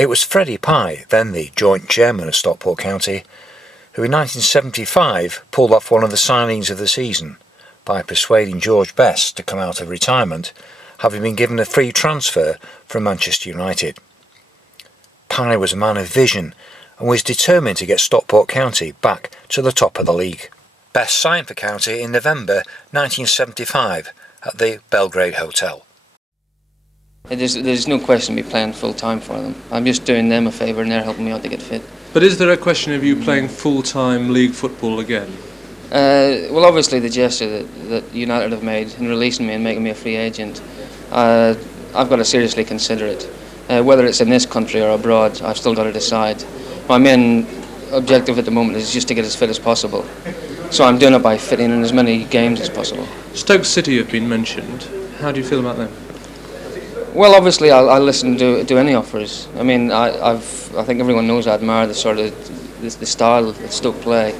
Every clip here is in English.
It was Freddie Pye, then the joint chairman of Stockport County, who in 1975 pulled off one of the signings of the season by persuading George Best to come out of retirement, having been given a free transfer from Manchester United. Pye was a man of vision and was determined to get Stockport County back to the top of the league. Best signed for County in November 1975 at the Belgrade Hotel. There's no question of me playing full time for them. I'm just doing them a favour and they're helping me out to get fit. But is there a question of you playing full-time league football again? Well, obviously the gesture that United have made in releasing me and making me a free agent, I've got to seriously consider it. Whether it's in this country or abroad, I've still got to decide. My main objective at the moment is just to get as fit as possible. So I'm doing it by fitting in as many games as possible. Stoke City have been mentioned. How do you feel about them? Well, obviously I'll listen to any offers. I mean, I think everyone knows I admire the sort of the style that Stoke play.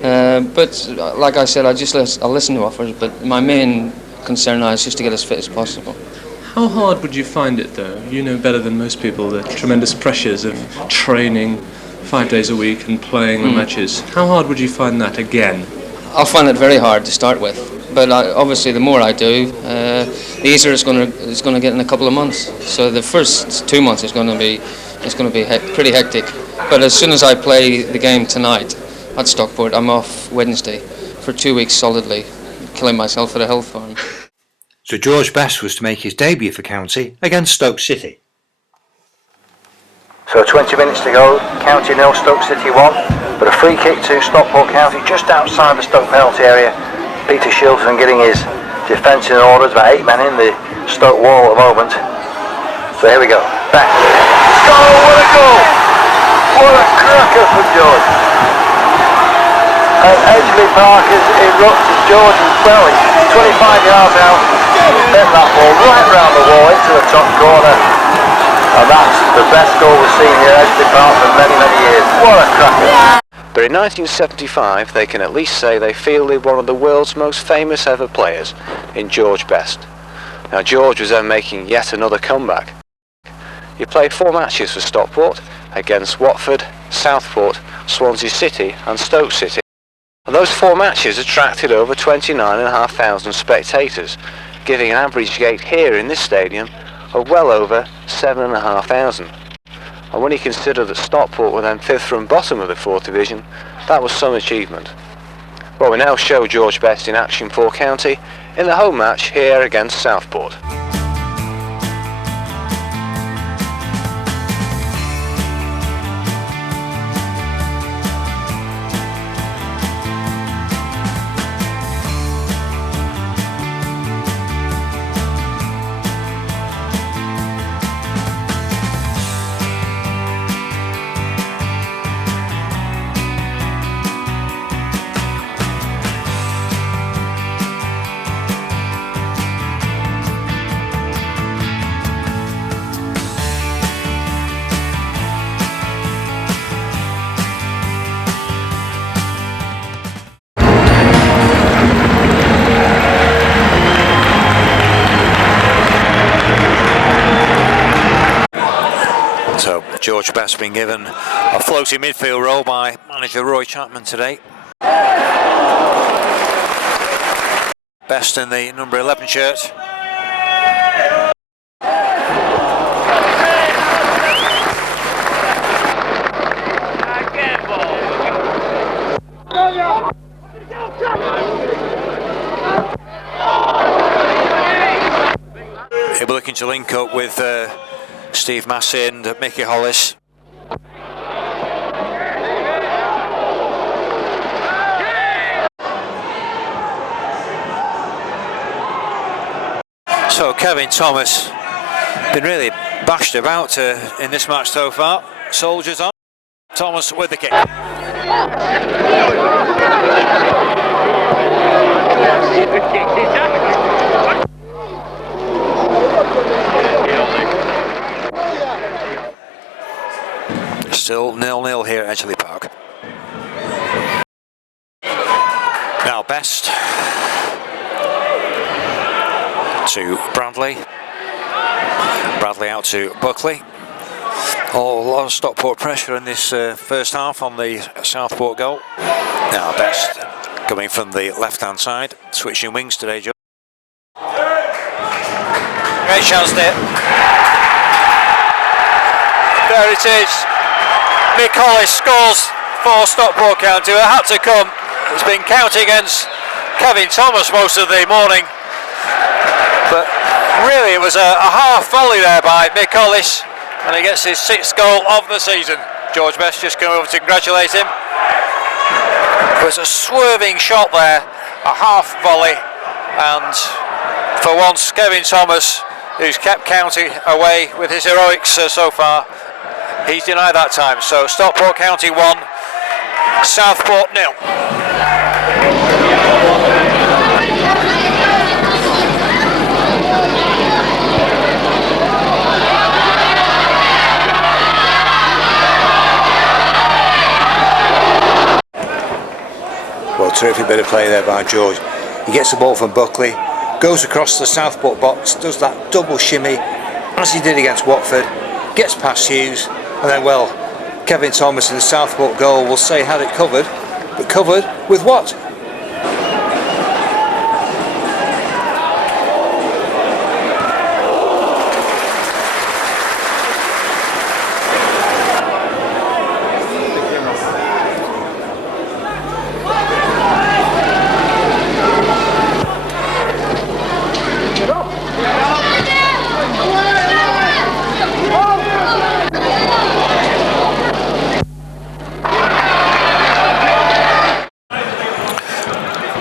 But like I said, I'll listen to offers. But my main concern now is just to get as fit as possible. How hard would you find it, though? You know better than most people the tremendous pressures of training 5 days a week and playing the matches. How hard would you find that again? I'll find it very hard to start with. But obviously, the more I do, the easier it's going to get in a couple of months. So the first 2 months is going to be pretty hectic. But as soon as I play the game tonight at Stockport, I'm off Wednesday for 2 weeks solidly, killing myself at a health farm. So George Best was to make his debut for County against Stoke City. So 20 minutes to go, County 0, Stoke City 1. But a free kick to Stockport County just outside the Stoke penalty area. Peter Shilton getting his defence in order. There's about 8 men in the Stoke wall at the moment. So here we go. Back. Oh, what a goal! What a cracker from George. And Edgley Park has erupted. George is well, he's 25 yards out. Bent that ball right round the wall into the top corner. And that's the best goal we've seen here at Edgley Park for many, many years. What a cracker. But in 1975, they can at least say they fielded one of the world's most famous ever players in George Best. Now George was then making yet another comeback. He played 4 matches for Stockport against Watford, Southport, Swansea City and Stoke City. And those 4 matches attracted over 29,500 spectators, giving an average gate here in this stadium of well over 7,500. And when you consider that Stockport were then 5th from bottom of the 4th division, that was some achievement. Well, we now show George Best in action for County in the home match here against Southport. So George Best being given a floating midfield role by manager Roy Chapman today. Best in the number 11 shirt. He'll be looking to link up with Steve Massey and Mick Hollis. So Kevin Thomas been really bashed about in this match so far. Soldiers on. Thomas with the kick. Still 0-0 here at Edgley Park. Now Best to Bradley. Bradley out to Buckley. Oh, a lot of Stockport pressure in this first half on the Southport goal. Now Best coming from the left-hand side, switching wings today, Joe. Great chance there. There it is. Mick Hollis scores for Stockport County. It had to come. It's been counting against Kevin Thomas most of the morning. But really it was a half volley there by Mick Hollis, and he gets his 6th goal of the season. George Best just coming over to congratulate him. It was a swerving shot there, a half volley, and for once Kevin Thomas, who's kept County away with his heroics so far, he's denied that time. So Stockport County 1, Southport 0. Well, terrific bit of play there by George. He gets the ball from Buckley, goes across the Southport box, does that double shimmy as he did against Watford, gets past Hughes, and then, well, Kevin Thomas in the Southport goal will say had it covered, but covered with what?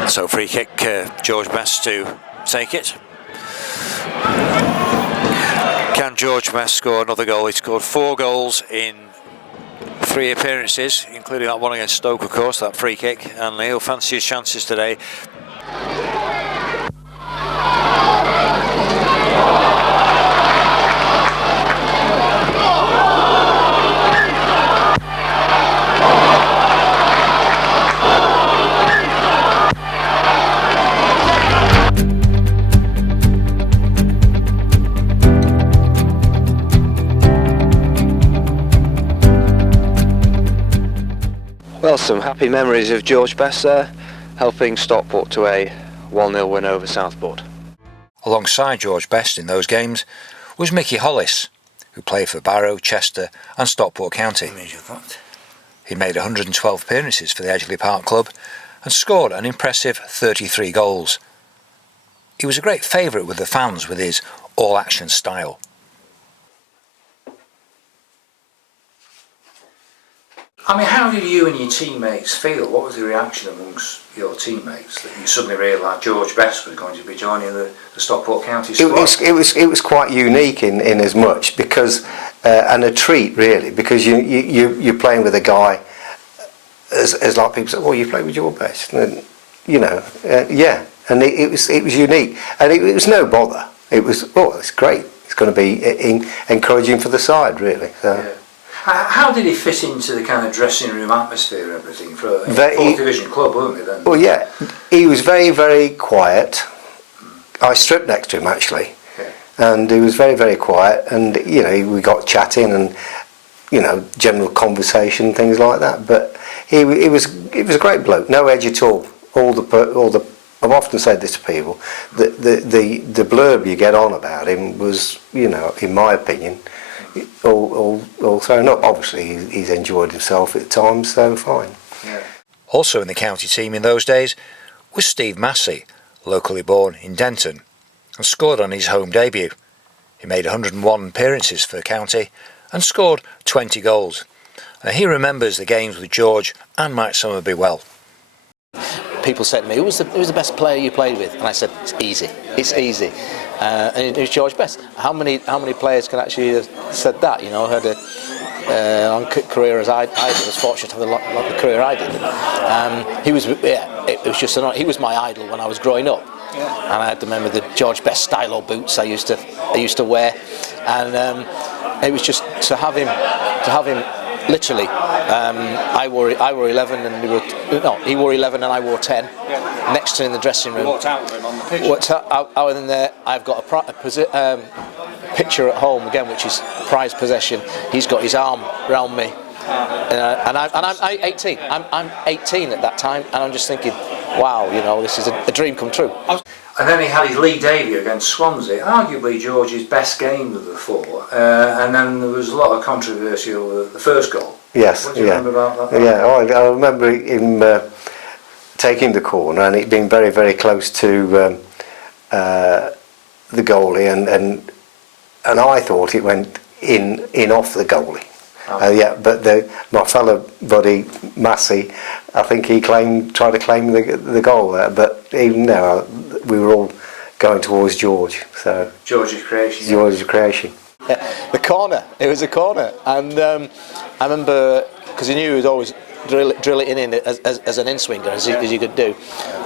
So free kick, George Best to take it. Can George Best score another goal? He scored 4 goals in 3 appearances, including that one against Stoke, of course, that free kick, and he'll fancy his chances today. Well, some happy memories of George Best there, helping Stockport to a 1-0 win over Southport. Alongside George Best in those games was Mickey Hollis, who played for Barrow, Chester and Stockport County. He made 112 appearances for the Edgeley Park club and scored an impressive 33 goals. He was a great favourite with the fans with his all-action style. I mean, how did you and your teammates feel? What was the reaction amongst your teammates that you suddenly realised George Best was going to be joining the Stockport County squad? It was quite unique in as much because and a treat really, because you're playing with a guy as like people say, well, you played with George Best, and yeah, and it was unique, and it was no bother. It was it's great. It's going to be encouraging for the side really. So. Yeah. How did he fit into the kind of dressing room atmosphere and everything for a 4th division club, wasn't he then? Well, yeah, he was very, very quiet. I stripped next to him actually, and he was very, very quiet. And we got chatting and general conversation, things like that. But he was a great bloke, no edge at all. All the I've often said this to people, that the blurb you get on about him was, in my opinion, all thrown up. Obviously he's enjoyed himself at times, so fine. Yeah. Also in the county team in those days was Steve Massey, locally born in Denton, and scored on his home debut. He made 101 appearances for the county and scored 20 goals. He remembers the games with George and Mike Summerby well. People said to me, who was the best player you played with? And I said, it's easy. And it was George Best. How many players can actually have said that? I had a long career as I was fortunate to have a lot of the career I did. He was my idol when I was growing up. Yeah. And I had to remember the George Best stylo boots I used to wear, and it was just to have him literally. I wore 11 and he wore 11 and I wore 10. Yeah. Next to him in the dressing room. Walked out with him on the pitch. Out in there, I've got a picture at home again, which is prized possession. He's got his arm around me, and I'm 18. I'm 18 at that time, and I'm just thinking, wow, you know, this is a dream come true. And then he had his league debut against Swansea, arguably George's best game of the four, and then there was a lot of controversy over the first goal. Yes, what do you remember about that? Yeah, I remember him taking the corner and it being very, very close to the goalie, and I thought it went in off the goalie. Yeah, but my fellow buddy Massey, I think he tried to claim the goal there, but even now we were all going towards George. So George's creation. George's creation. Yeah, the corner. It was a corner, and I remember because he knew he was always drill it in as an in-swinger as you could do,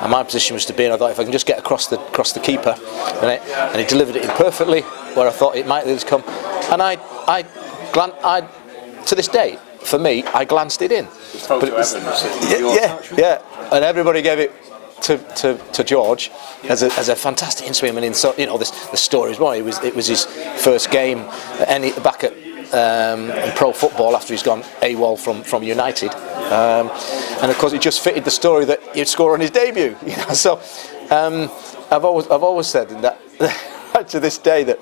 and my position was to be, and I thought if I can just get across the keeper, and he delivered it in perfectly where I thought it might have come, and I to this day, for me, I glanced it in. But it was, yeah, and everybody gave it to George as a fantastic in-swim, and you know the story is why it was his first game back at in pro football after he's gone AWOL from United, and of course it just fitted the story that he'd score on his debut. You know, so I've always said that to this day that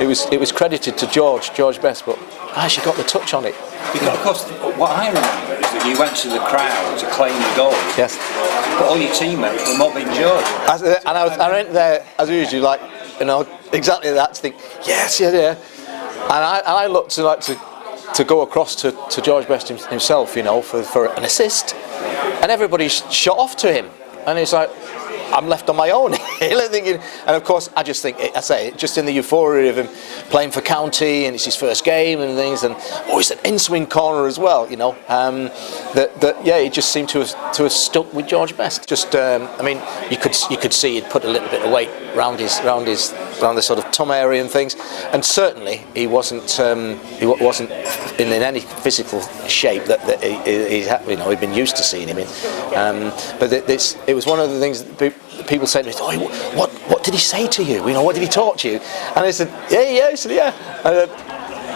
it was credited to George Best, but I actually got the touch on it. Because of course, what I remember is that you went to the crowd to claim the goal. Yes. But all your teammates were mobbing George. I went there as usual, like, you know, exactly that, to think, yes, yeah. And I looked to go across to George Best himself, you know, for an assist, and everybody shot off to him, and it's like, I'm left on my own. And of course, I just think, just in the euphoria of him playing for county, and it's his first game and things, and it's an in-swing corner as well, you know. It just seemed to have stuck with George Best. Just, I mean, you could see he'd put a little bit of weight around the sort of tum area and things, and certainly he wasn't in any physical shape that he'd been used to seeing him in. But it was one of the things that people said to me, "Oh, what did he say to you? You know, what did he talk to you?" And I said, "Yeah." He said, "Yeah." And,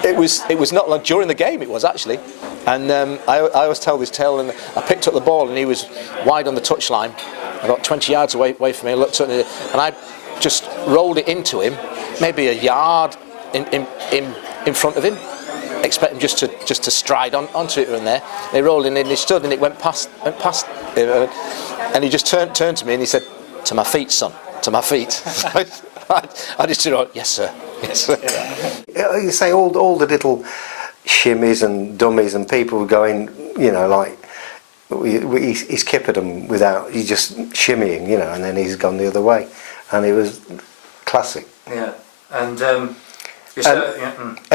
it was not like during the game. It was actually, and I always tell this tale. And I picked up the ball, and he was wide on the touchline, about 20 yards away from me. I looked at it, and I just rolled it into him, maybe a yard in front of him. Expect him just to stride onto it from there. They rolled in, and he stood, and it went past, and he just turned to me, and he said, "To my feet, son, to my feet." I just said, "Yes, sir. Yes, sir." Yeah. You say all the little shimmies and dummies, and people were going, you know, like he's kippered them he's just shimmying, you know, and then he's gone the other way, and it was classic. Yeah, and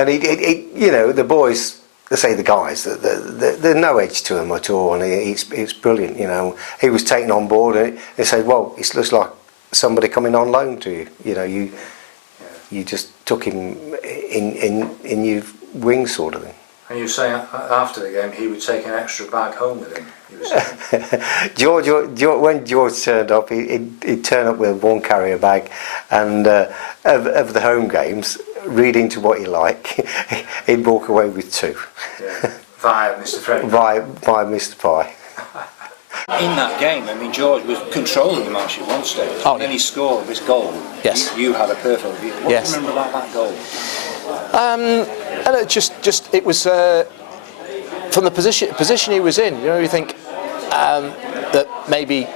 he, you know, the boys, they say the guys, there's no edge to him at all, and it's brilliant, you know. He was taken on board, and they said, "Well, it looks like somebody coming on loan to you. You know, you just took him in your wings, sort of thing." And you say after the game he would take an extra bag home with him. George, when George turned up, he'd turn up with one carrier bag, and of the home games, reading to what he liked, he'd walk away with two. Yeah. Via Mr. Freddie. Via Mr. Pye. In that game, I mean, George was controlling the match at one stage, and then he scored this goal. Yes. You had a perfect view. What do you remember about that goal? And it was from the position he was in. You know, you think that maybe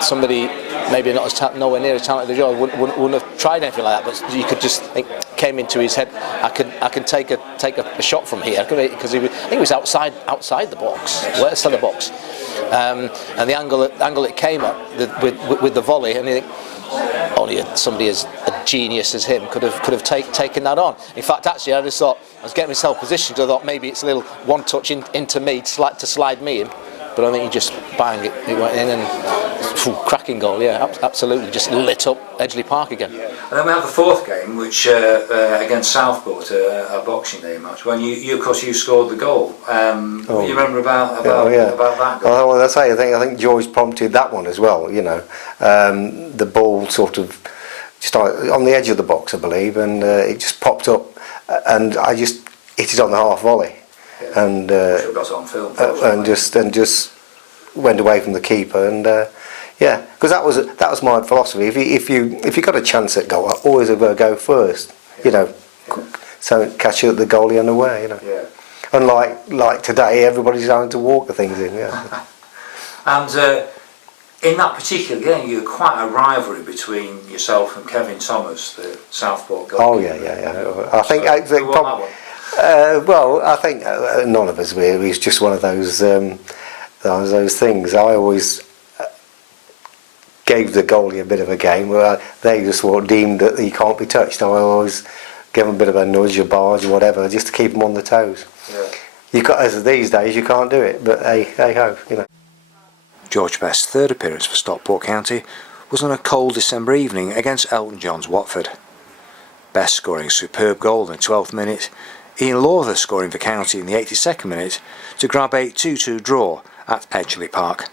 somebody not as nowhere near as talented as George wouldn't have tried anything like that. But you could just think, came into his head, I can take a shot from here, because I think he was outside the box, west of the box, and the angle it came at with the volley, and you think, only somebody as a genius as him could have taken that on. In fact, actually, I just thought, I was getting myself positioned, I thought maybe it's a little one touch into me to slide me in, but I think he just bang it went in, and cracking goal. Yeah, absolutely, just lit up Edgeley Park again. Yeah. And then we have the fourth game, which against Southport, a Boxing Day match, when you of course you scored the goal. What do you remember about that goal? Well, that's how I think George prompted that one as well. You know, the ball sort of just on the edge of the box, I believe, and it just popped up, and I just hit it on the half volley, and got it on film, and just went away from the keeper, and yeah, because that was my philosophy. If you got a chance at goal, I always go first, you know, so catch the goalie unaware, you know. Yeah. Unlike today, everybody's having to walk the things in, yeah. And in that particular game, you had quite a rivalry between yourself and Kevin Thomas, the Southport goalkeeper. Oh yeah. I think who won that one? well, I think none of us really. It's just one of those things. I always gave the goalie a bit of a game where they just deemed that he can't be touched. I always give him a bit of a nudge, a barge, or whatever, just to keep him on the toes. Yeah. As these days, you can't do it, but hey ho, you know. George Best's third appearance for Stockport County was on a cold December evening against Elton John's Watford. Best scoring a superb goal in the 12th minute, Ian Lawther scoring for County in the 82nd minute to grab a 2-2 draw at Edgeley Park.